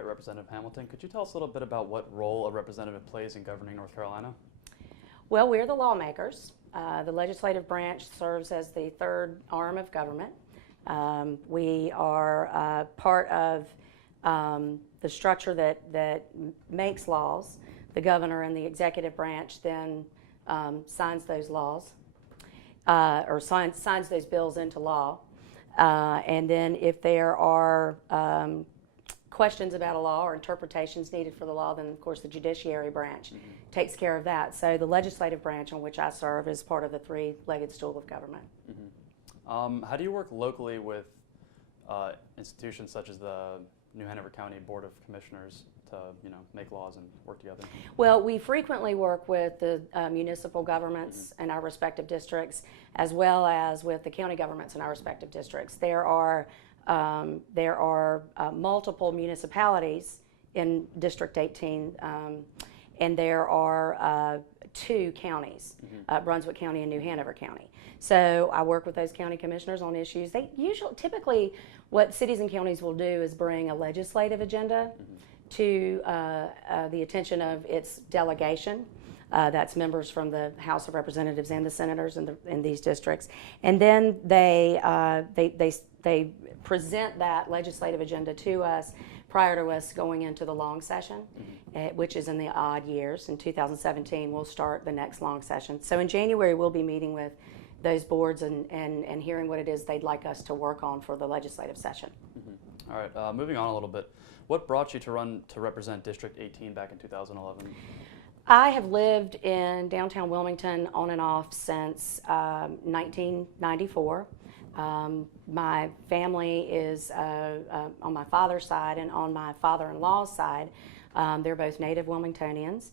right, Representative Hamilton, could you tell us a little bit about what role a representative plays in governing North Carolina? Well, we're the lawmakers. The legislative branch serves as the third arm of government. We are part of the structure that makes laws. The governor and the executive branch then signs those laws, or signs those bills into law. And then if there are questions about a law or interpretations needed for the law, then of course the judiciary branch takes care of that. So the legislative branch on which I serve is part of the three-legged stool of government. How do you work locally with institutions such as the New Hanover County Board of Commissioners to, make laws and work together? Well, we frequently work with the municipal governments in our respective districts, as well as with the county governments in our respective districts. There are multiple municipalities in District 18, and there are 2 counties, Brunswick County and New Hanover County. So I work with those county commissioners on issues. Typically, what cities and counties will do is bring a legislative agenda to the attention of its delegation. That's members from the House of Representatives and the senators in these districts, and then they present that legislative agenda to us prior to us going into the long session, which is in the odd years. In 2017, we'll start the next long session. So in January, we'll be meeting with those boards and hearing what it is they'd like us to work on for the legislative session. All right, moving on a little bit. What brought you to run to represent District 18 back in 2011? I have lived in downtown Wilmington on and off since 1994. My family is on my father's side and on my father-in-law's side. They're both native Wilmingtonians.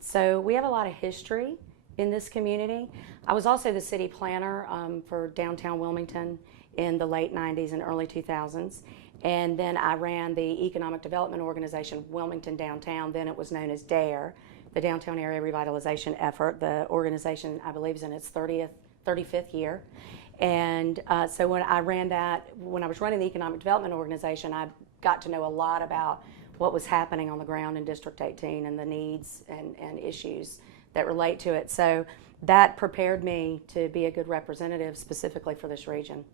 So we have a lot of history in this community. I was also the city planner for downtown Wilmington in the late 90s and early 2000s. And then I ran the Economic Development Organization, Wilmington Downtown. Then it was known as DARE, the Downtown Area Revitalization Effort. The organization, I believe, is in its 35th year. And so when I was running the Economic Development Organization, I got to know a lot about what was happening on the ground in District 18 and the needs and issues that relate to it. So that prepared me to be a good representative specifically for this region.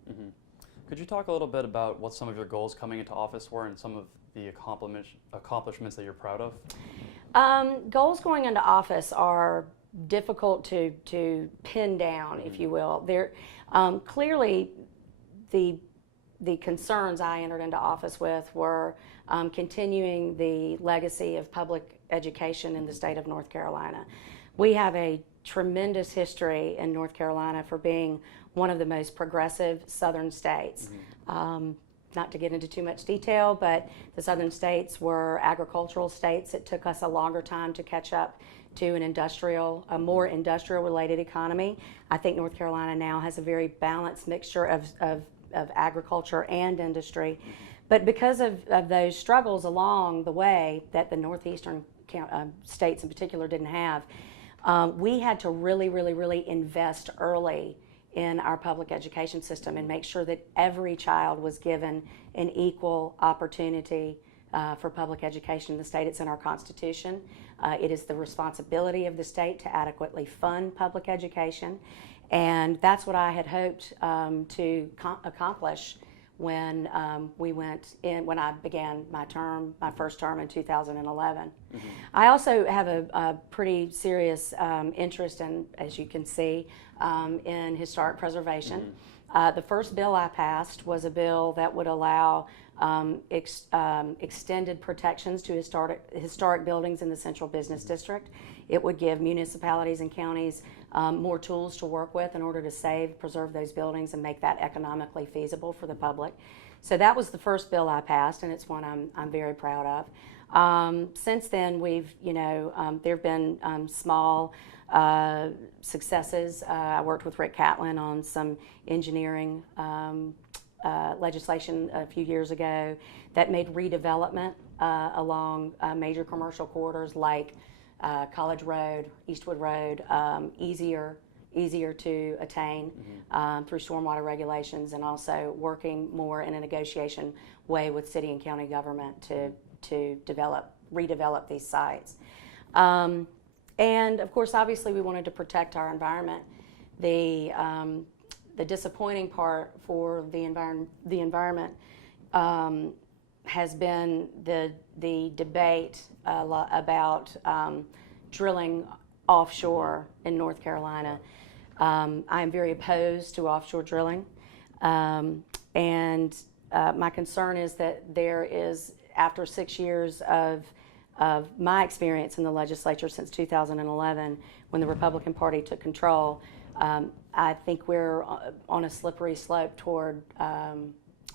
Could you talk a little bit about what some of your goals coming into office were and some of the accomplishments that you're proud of? Goals going into office are difficult to pin down, if you will. Clearly, the concerns I entered into office with were continuing the legacy of public education in the state of North Carolina. We have a tremendous history in North Carolina for being one of the most progressive southern states. Not to get into too much detail, but the southern states were agricultural states. It took us a longer time to catch up to a more industrial related economy. I think North Carolina now has a very balanced mixture of agriculture and industry. But because of those struggles along the way that the northeastern states in particular didn't have, we had to really invest early in our public education system and make sure that every child was given an equal opportunity for public education in the state. It's in our Constitution. It is the responsibility of the state to adequately fund public education, and that's what I had hoped to accomplish when when I began my first term in 2011. I also have a pretty serious interest in, as you can see, in historic preservation. The first bill I passed was a bill that would allow extended protections to historic buildings in the Central Business District. It would give municipalities and counties more tools to work with in order to preserve those buildings and make that economically feasible for the public. So that was the first bill I passed, and it's one I'm very proud of. Since then, there have been small successes. I worked with Rick Catlin on some engineering legislation a few years ago that made redevelopment along major commercial corridors like College Road, Eastwood Road easier to attain through stormwater regulations, and also working more in a negotiation way with city and county government to redevelop these sites. And of course, obviously, we wanted to protect our environment. The disappointing part for the environment has been the debate about drilling offshore in North Carolina. I am very opposed to offshore drilling, and my concern is that there is, after 6 years of my experience in the legislature since 2011, when the Republican Party took control, I think we're on a slippery slope toward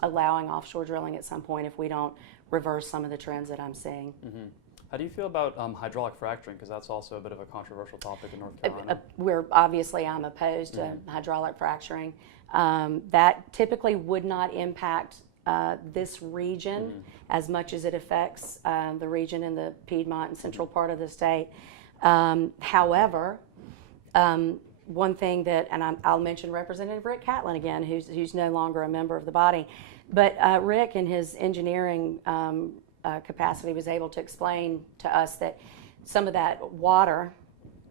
allowing offshore drilling at some point if we don't reverse some of the trends that I'm seeing. Mm-hmm. How do you feel about hydraulic fracturing? Because that's also a bit of a controversial topic in North Carolina. I'm opposed to hydraulic fracturing. That typically would not impact this region as much as it affects the region in the Piedmont and central part of the state. However, one thing that, and I'll mention Representative Rick Catlin again, who's no longer a member of the body, but Rick, in his engineering capacity, was able to explain to us that some of that water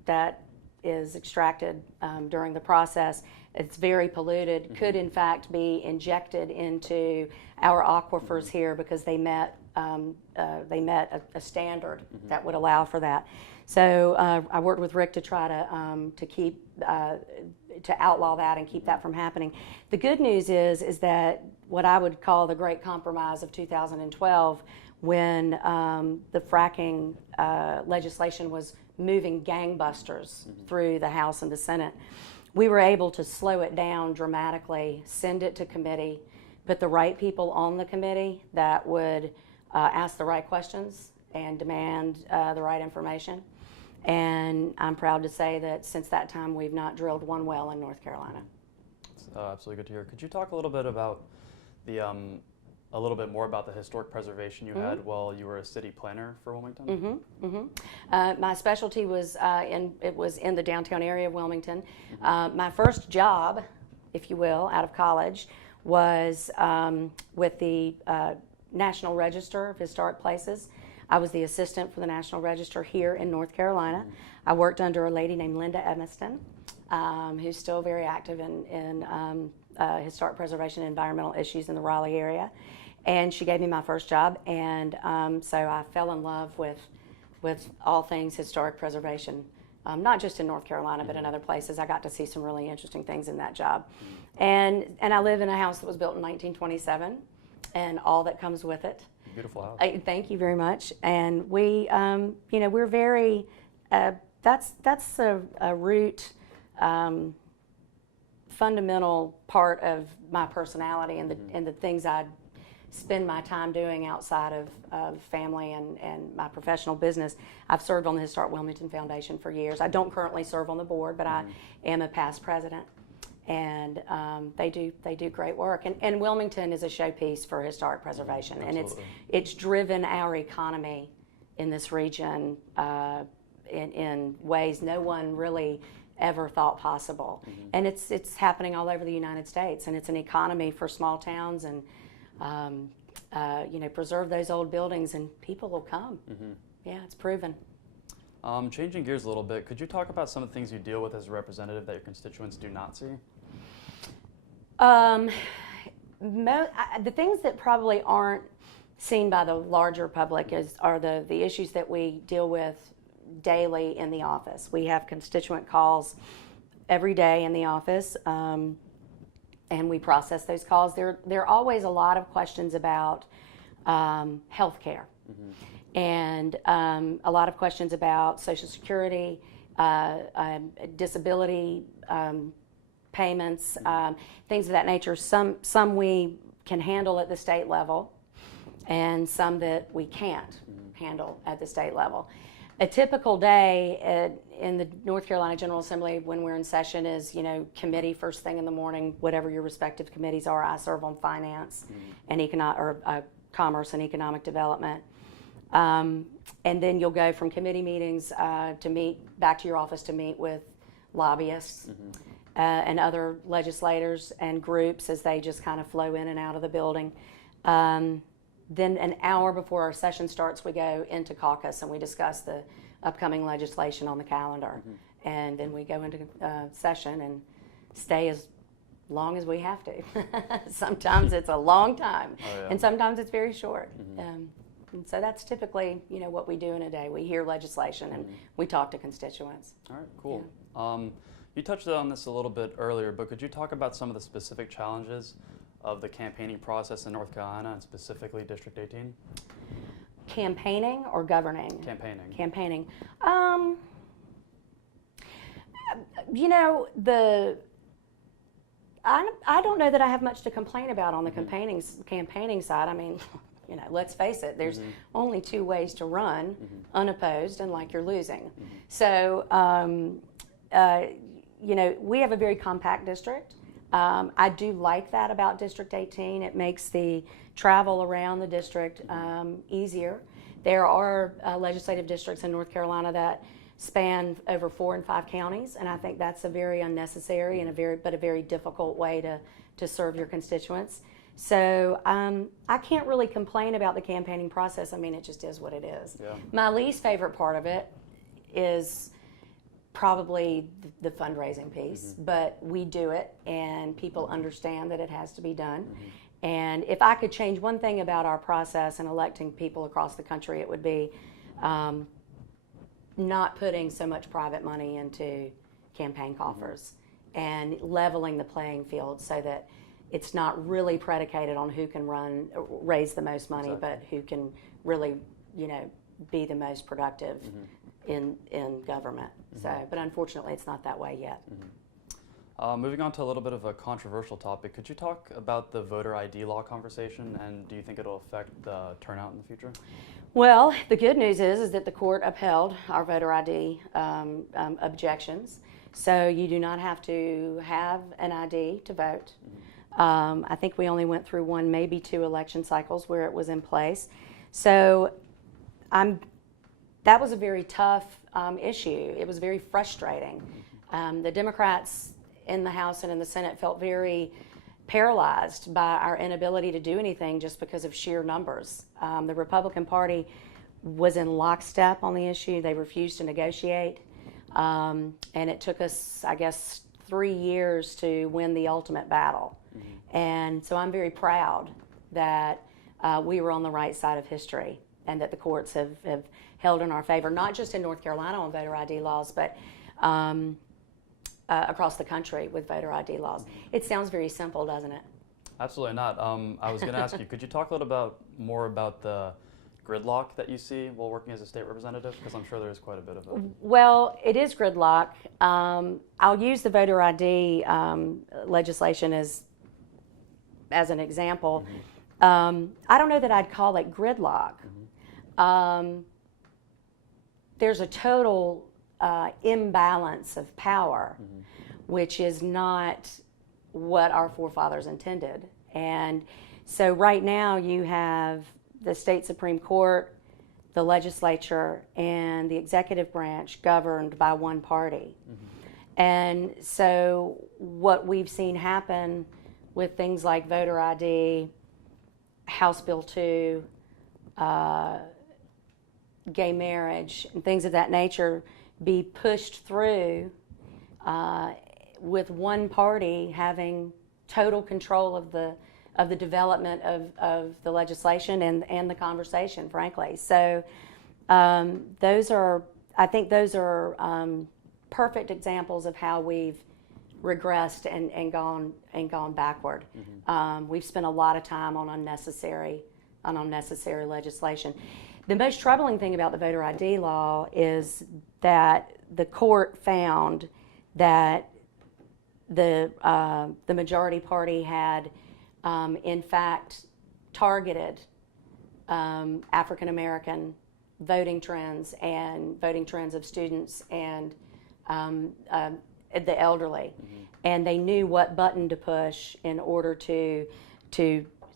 that is extracted during the process, it's very polluted, could in fact be injected into our aquifers here because they met a standard that would allow for that. So I worked with Rick to try to keep to outlaw that and keep that from happening. The good news is that what I would call the great compromise of 2012, when the fracking legislation was moving gangbusters through the House and the Senate, we were able to slow it down dramatically, send it to committee, put the right people on the committee that would ask the right questions and demand the right information. And I'm proud to say that since that time, we've not drilled one well in North Carolina. It's absolutely good to hear. Could you talk a little bit about a little bit more about the historic preservation you had while you were a city planner for Wilmington? My specialty was in the downtown area of Wilmington. My first job, if you will, out of college was with the National Register of Historic Places. I was the assistant for the National Register here in North Carolina. I worked under a lady named Linda Evanston, who's still very active in historic preservation and environmental issues in the Raleigh area. And she gave me my first job, and so I fell in love with all things historic preservation, not just in North Carolina, but in other places. I got to see some really interesting things in that job. And I live in a house that was built in 1927, and all that comes with it. Beautiful house. Thank you very much. And we, we're very, that's a root, fundamental part of my personality and the things I spend my time doing outside of family and my professional business. I've served on the Historic Wilmington Foundation for years. I don't currently serve on the board, but I am a past president. And they do great work. And Wilmington is a showpiece for historic preservation. Absolutely. And it's driven our economy in this region in ways no one really ever thought possible. And it's happening all over the United States. And it's an economy for small towns, and preserve those old buildings and people will come. Yeah, it's proven. Changing gears a little bit, could you talk about some of the things you deal with as a representative that your constituents do not see? The things that probably aren't seen by the larger public are the issues that we deal with daily in the office. We have constituent calls every day in the office, and we process those calls. There are always a lot of questions about health care. And a lot of questions about Social Security, disability payments, things of that nature. Some we can handle at the state level, and some that we can't handle at the state level. A typical day in the North Carolina General Assembly when we're in session is, committee first thing in the morning, whatever your respective committees are. I serve on finance and commerce and economic development. And then you'll go from committee meetings to meet back to your office to meet with lobbyists and other legislators and groups as they just kind of flow in and out of the building. then an hour before our session starts, we go into caucus and we discuss the upcoming legislation on the calendar. And then we go into session and stay as long as we have to. Sometimes it's a long time, and sometimes it's very short. And so that's typically, what we do in a day. We hear legislation and we talk to constituents. All right, cool. Yeah. You touched on this a little bit earlier, but could you talk about some of the specific challenges of the campaigning process in North Carolina, and specifically District 18? Campaigning or governing? Campaigning. Campaigning. I don't know that I have much to complain about on the campaigning side. I mean, let's face it, there's only two ways to run, unopposed and like you're losing. So, we have a very compact district. I do like that about District 18. It makes the travel around the district easier. There are legislative districts in North Carolina that span over 4 and 5 counties, and I think that's a very unnecessary and a very difficult way to serve your constituents. So I can't really complain about the campaigning process. I mean, it just is what it is. Yeah. My least favorite part of it is probably the fundraising piece, but we do it and people understand that it has to be done. And if I could change one thing about our process in electing people across the country, it would be not putting so much private money into campaign coffers and leveling the playing field so that it's not really predicated on who can raise the most money, but who can really, be the most productive in government. So, but unfortunately, it's not that way yet. Moving on to a little bit of a controversial topic, could you talk about the voter ID law conversation, and do you think it'll affect the turnout in the future? Well, the good news is that the court upheld our voter ID objections. So you do not have to have an ID to vote. I think we only went through 1, maybe 2 election cycles where it was in place. So that was a very tough issue. It was very frustrating. The Democrats in the House and in the Senate felt very paralyzed by our inability to do anything just because of sheer numbers. The Republican Party was in lockstep on the issue. They refused to negotiate. And it took us, I guess, 3 years to win the ultimate battle. And so I'm very proud that we were on the right side of history and that the courts have held in our favor, not just in North Carolina on voter ID laws, but across the country with voter ID laws. It sounds very simple, doesn't it? Absolutely not. I was going to ask you, could you talk a little more about the gridlock that you see while working as a state representative? Because I'm sure there's quite a bit of it. Well, it is gridlock. I'll use the voter ID legislation as an example. I don't know that I'd call it gridlock. There's a total imbalance of power, which is not what our forefathers intended. And so right now you have the state Supreme Court, the legislature, and the executive branch governed by one party. And so what we've seen happen with things like voter ID, House Bill 2, gay marriage, and things of that nature be pushed through with one party having total control of the development of the legislation and the conversation, frankly. So I think those are perfect examples of how we've regressed and gone backward. We've spent a lot of time on unnecessary legislation. The most troubling thing about the voter ID law is that the court found that the majority party had, in fact, targeted African American voting trends and voting trends of students and the elderly, and they knew what button to push in order to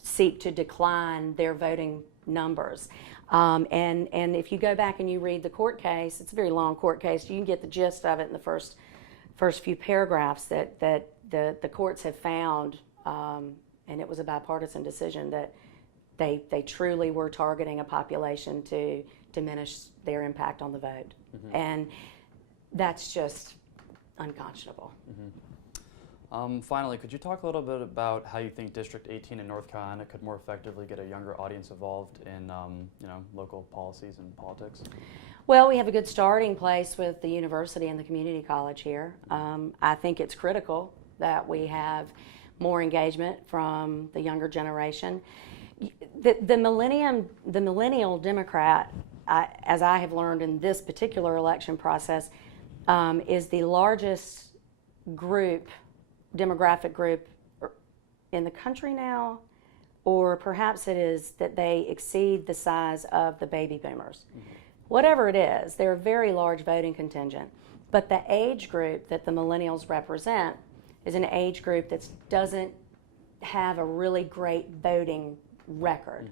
seek to decline their voting numbers. And if you go back and you read the court case, it's a very long court case. You can get the gist of it in the first few paragraphs that the courts have found, and it was a bipartisan decision, that they truly were targeting a population to diminish their impact on the vote. And that's just unconscionable. Finally, could you talk a little bit about how you think District 18 in North Carolina could more effectively get a younger audience involved in local policies and politics? Well, we have a good starting place with the university and the community college here. I think it's critical that we have more engagement from the younger generation. The millennial Democrat, as I have learned in this particular election process, is the largest demographic group in the country now, or perhaps it is that they exceed the size of the baby boomers. Whatever it is, they're a very large voting contingent. But the age group that the millennials represent is an age group that doesn't have a really great voting record,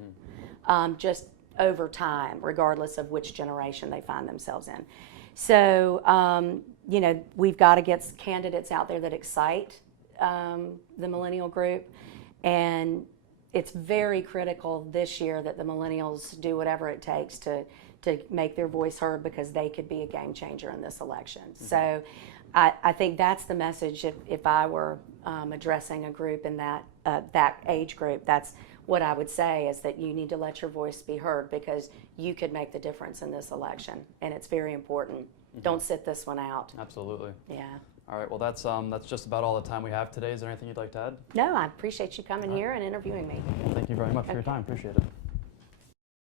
just over time, regardless of which generation they find themselves in. So, we've got to get candidates out there that excite the millennial group, and it's very critical this year that the millennials do whatever it takes to make their voice heard, because they could be a game changer in this election. So I think that's the message. If I were addressing a group in that age group, that's what I would say, is that you need to let your voice be heard, because you could make the difference in this election, and it's very important. Don't sit this one out. Absolutely. Yeah. All right, well, that's just about all the time we have today. Is there anything you'd like to add? No, I appreciate you coming here and interviewing me. Thank you very much for your time. Appreciate it.